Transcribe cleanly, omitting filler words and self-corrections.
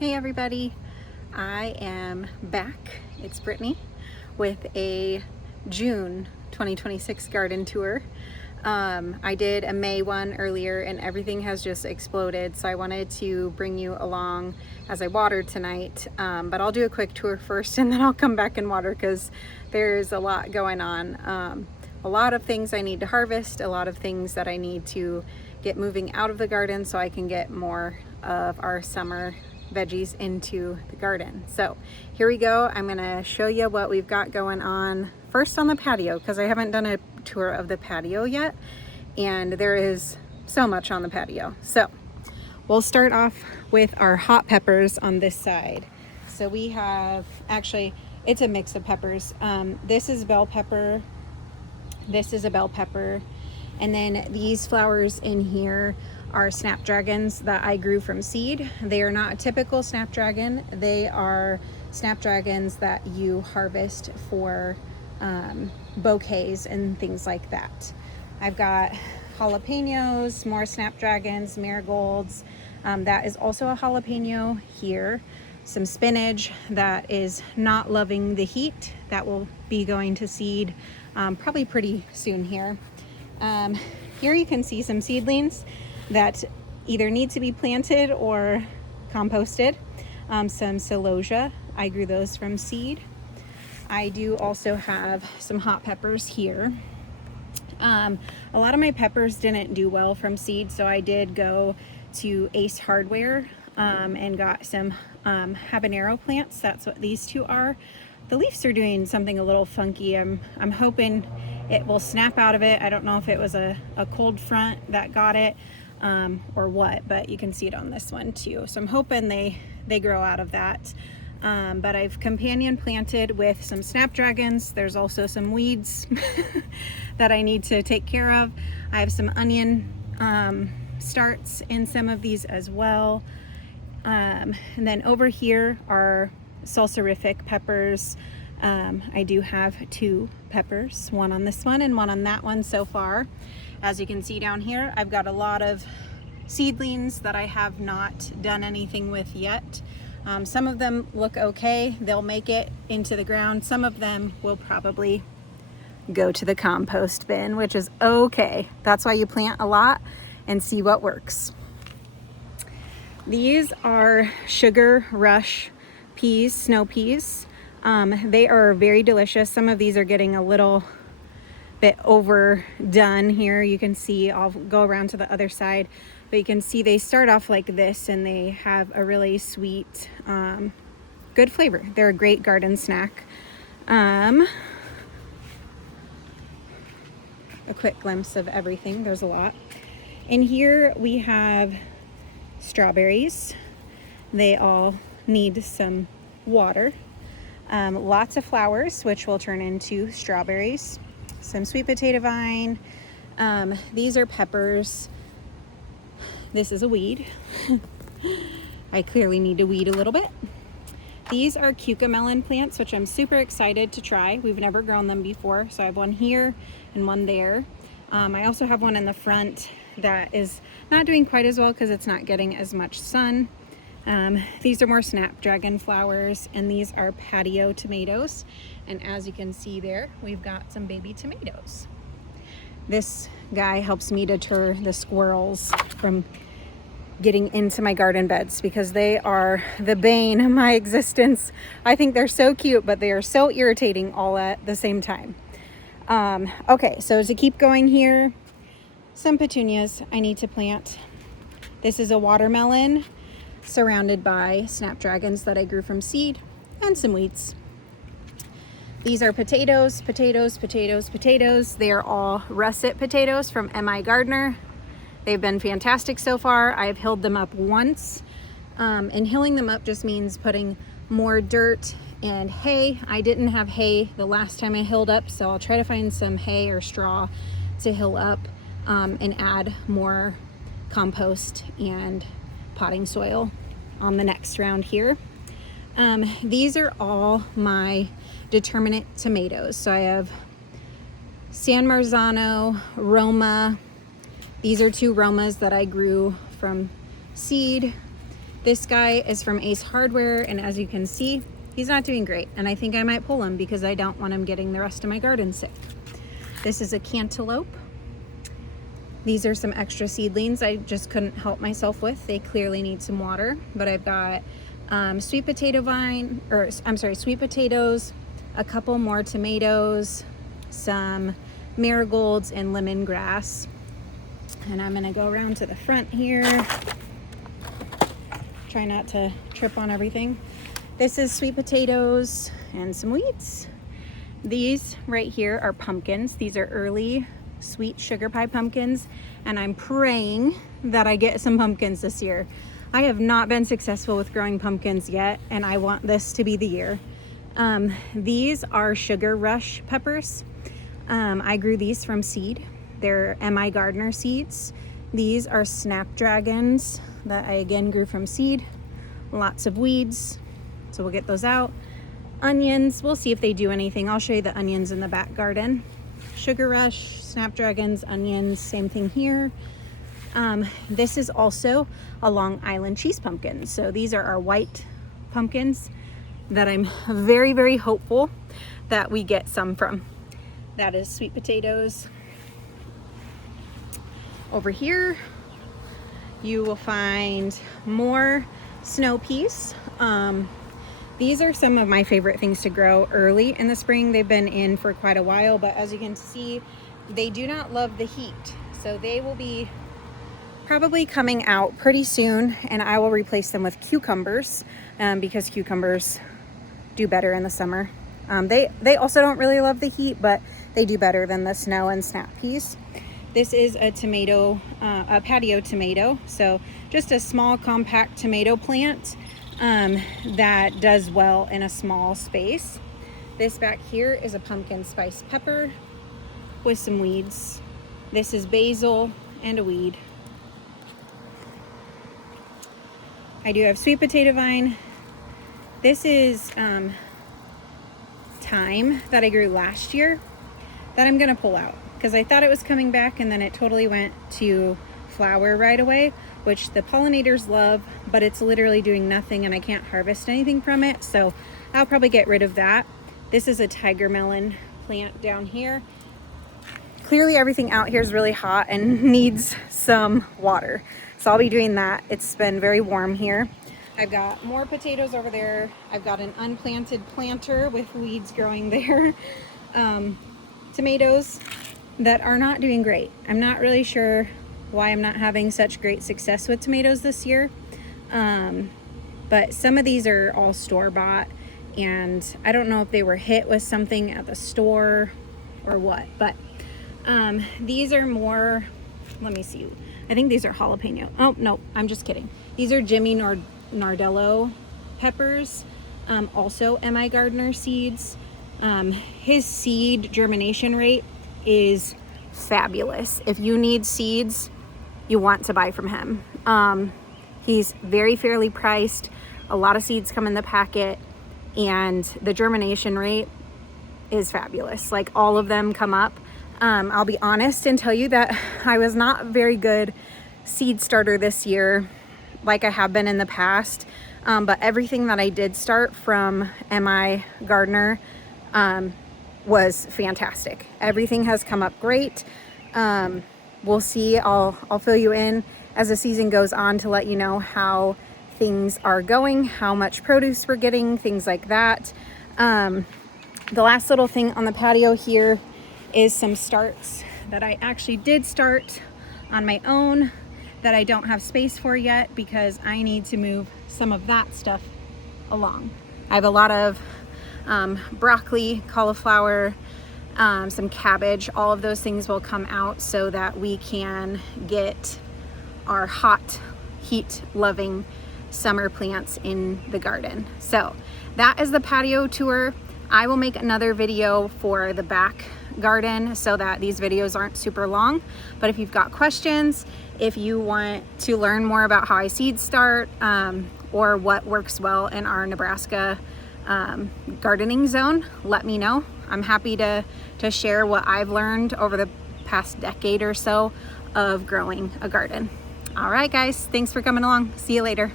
Hey everybody, I am back. It's Brittany with a June 2026 garden tour. I did a May one earlier and everything has just exploded, so I wanted to bring you along as I watered tonight, but I'll do a quick tour first and then I'll come back and water because there's a lot going on. A lot of things I need to harvest, a lot of things that I need to get moving out of the garden so I can get more of our summer veggies into the garden. So here we go. I'm gonna show you what we've got going on first on the patio, because I haven't done a tour of the patio yet and there is so much on the patio. So we'll start off with our hot peppers on this side. So we have, actually it's a mix of peppers. This is bell pepper, this is a bell pepper, and then these flowers in here are snapdragons that I grew from seed. They are not a typical snapdragon. They are snapdragons that you harvest for bouquets and things like that. I've got jalapenos, more snapdragons, marigolds. That is also a jalapeno here. Some spinach that is not loving the heat. That will be going to seed probably pretty soon here. Here you can see some seedlings that either need to be planted or composted. Some celosia, I grew those from seed. I do also have some hot peppers here. A lot of my peppers didn't do well from seed, so I did go to Ace Hardware and got some habanero plants. That's what these two are. The leaves are doing something a little funky. I'm hoping it will snap out of it. I don't know if it was a cold front that got it or what, but you can see it on this one too. So I'm hoping they grow out of that. But I've companion planted with some snapdragons. There's also some weeds that I need to take care of. I have some onion starts in some of these as well. And then over here are salsarific peppers. I do have two peppers, one on this one and one on that one so far. As you can see down here, I've got a lot of seedlings that I have not done anything with yet. Some of them look okay. They'll make it into the ground. Some of them will probably go to the compost bin, which is okay. That's why you plant a lot and see what works. These are sugar rush peas, snow peas. They are very delicious. Some of these are getting a little bit overdone here. You can see, I'll go around to the other side, but you can see they start off like this and they have a really sweet, good flavor. They're a great garden snack. A quick glimpse of everything. There's a lot. In here we have strawberries. They all need some water. Lots of flowers, which will turn into strawberries. Some sweet potato vine. These are peppers. This is a weed. I clearly need to weed a little bit. These are cucamelon plants, which I'm super excited to try. We've never grown them before, so I have one here and one there. I also have one in the front that is not doing quite as well because it's not getting as much sun. These are more snapdragon flowers, and these are patio tomatoes. And as you can see there, we've got some baby tomatoes. This guy helps me deter the squirrels from getting into my garden beds because they are the bane of my existence. I think they're so cute, but they are so irritating all at the same time. Okay, so to keep going here, some petunias I need to plant. This is a watermelon surrounded by snapdragons that I grew from seed and some weeds. These are potatoes, potatoes, potatoes, potatoes. They are all russet potatoes from M.I. Gardner. They've been fantastic so far. I've hilled them up once, and hilling them up just means putting more dirt and hay. I didn't have hay the last time I hilled up, so I'll try to find some hay or straw to hill up and add more compost and potting soil on the next round here. These are all my determinate tomatoes. So I have San Marzano, Roma. These are two Romas that I grew from seed. This guy is from Ace Hardware, and as you can see, he's not doing great, and I think I might pull him because I don't want him getting the rest of my garden sick. This is a cantaloupe. These are some extra seedlings I just couldn't help myself with. They clearly need some water, but I've got sweet potato vine, or I'm sorry, sweet potatoes, a couple more tomatoes, some marigolds, and lemongrass. And I'm gonna go around to the front here. Try not to trip on everything. This is sweet potatoes and some weeds. These right here are pumpkins. These are early sweet sugar pie pumpkins, and I'm praying that I get some pumpkins this year. I have not been successful with growing pumpkins yet, and I want this to be the year. These are Sugar Rush peppers. I grew these from seed. They're MI Gardener seeds. These are snapdragons that I again grew from seed. Lots of weeds, so we'll get those out. Onions, we'll see if they do anything. I'll show you the onions in the back garden. Sugar Rush, snapdragons, onions, same thing here. This is also a Long Island cheese pumpkin. So these are our white pumpkins that I'm very, very hopeful that we get some from. That is sweet potatoes. Over here, you will find more snow peas. These are some of my favorite things to grow early in the spring. They've been in for quite a while, but as you can see, they do not love the heat. So they will be probably coming out pretty soon, and I will replace them with cucumbers because cucumbers do better in the summer. They also don't really love the heat, but they do better than the snow and snap peas. This is a tomato, a patio tomato. So just a small compact tomato plant that does well in a small space. This back here is a pumpkin spice pepper with some weeds. This is basil and a weed. I do have sweet potato vine. This is thyme that I grew last year that I'm gonna pull out because I thought it was coming back, and then it totally went to flower right away, which the pollinators love, but it's literally doing nothing and I can't harvest anything from it. So I'll probably get rid of that. This is a tiger melon plant down here. Clearly everything out here is really hot and needs some water. So I'll be doing that. It's been very warm here. I've got more potatoes over there. I've got an unplanted planter with weeds growing there. Tomatoes that are not doing great. I'm not really sure why I'm not having such great success with tomatoes this year. But some of these are all store-bought, and I don't know if they were hit with something at the store or what, but these are more, let me see. I think these are jalapeno. Oh, no, I'm just kidding. These are Jimmy Nardello peppers, also MI Gardener seeds. His seed germination rate is fabulous. If you need seeds, you want to buy from him. He's very fairly priced. A lot of seeds come in the packet, and the germination rate is fabulous. Like, all of them come up. I'll be honest and tell you that I was not a very good seed starter this year like I have been in the past. But everything that I did start from MI Gardener was fantastic. Everything has come up great. We'll see. I'll fill you in as the season goes on to let you know how things are going, how much produce we're getting, things like that. The last little thing on the patio here is some starts that I actually did start on my own that I don't have space for yet because I need to move some of that stuff along. I have a lot of broccoli, cauliflower, some cabbage. All of those things will come out so that we can get our hot, heat-loving summer plants in the garden. So that is the patio tour. I will make another video for the back garden so that these videos aren't super long. But if you've got questions, if you want to learn more about how I seed start, or what works well in our Nebraska gardening zone, let me know. I'm happy to share what I've learned over the past decade or so of growing a garden. All right, guys, thanks for coming along. See you later.